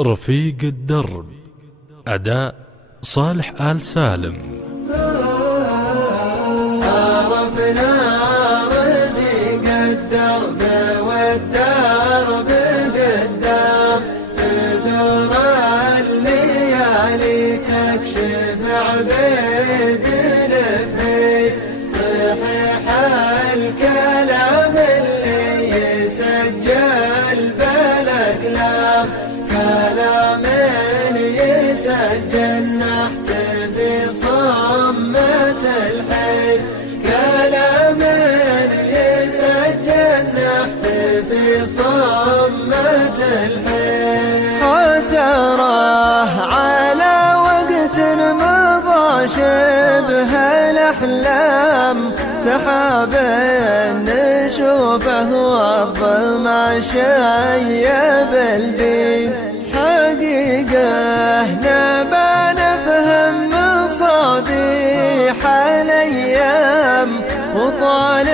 رفيق الدرب. أداء صالح آل سالم. عرفنا رفيق الدرب والدرب قدام، تدور الليالي تكشف عبيد الفيل، صحيح الكلام اللي يسجل بالأقلام، كلام يسجل نحت في صمة الحيل، كلام يسجل نحت في صمة الحيل. حسرة على وقت مضى شبه الأحلام، سحاب نشوفه والظما شيب البيت، حقيقة نبى نفهم مصابيح الأيام، وطال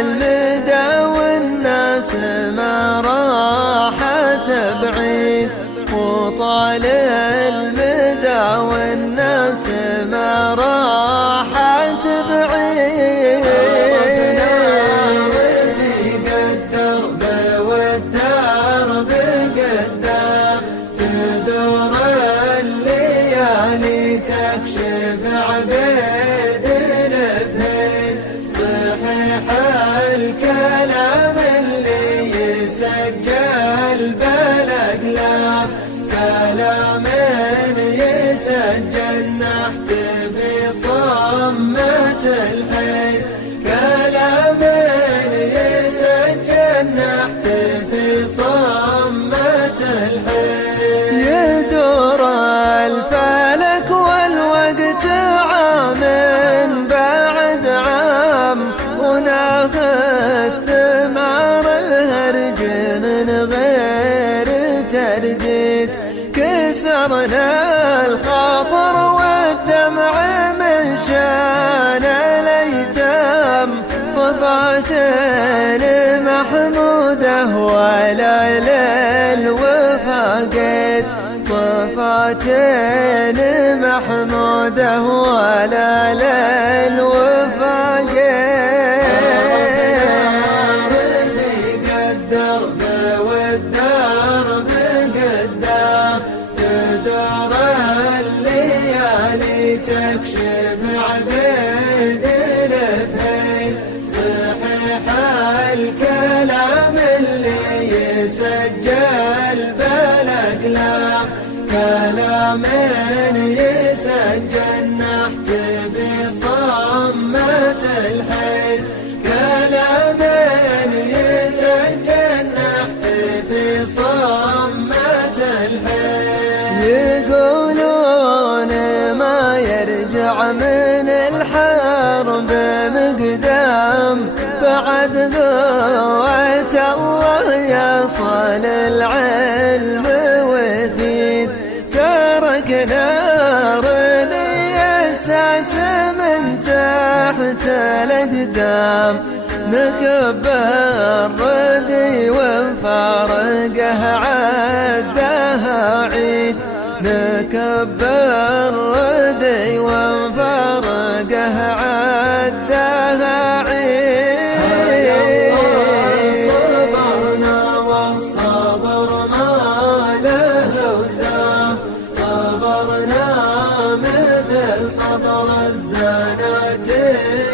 المدى والناس ما راحت بعيد، وطال المدى والناس ما راحت بعيد. رفيق الدرب والدرب قدام، تدور الليالي تكشف عبيد الفيل، صحيح الكلام اللي يسجل بالأقلام، كلام يسجل نحت في صمة الحيل، كلام يسجل نحت في صمة الحيل. يدور الفلك والوقت عام بعد عام، وناخذ ثمار الهرج من غير ترديد، كسرنا الخاطر والدمع من شان الأيتام، صفاتين محمودة ولا للوفا قيد، صفاتين محمودة ولا للوفا قيد. رفيق الدرب والدرب قدام، تدور الليالي تكشف عبيد الفيل، صحيح الكلام اللي يسجل بالأقلام، كلام يسجل نحت في صمة الحيل، كلام يسجل نحت في صمة الحيل. يقولون ما يرجع من الحرب مقدام، بعد قوة الله يصل العلم ويفيد، تركنا ردي أساس من تحت الأقدام، نكبر ردي ونفارقه عدها عيد، نكبر ردي ونفارقه عدها عيد. صبرنا والصبر ما له وسام، صبرنا مثل صبر الزناتين،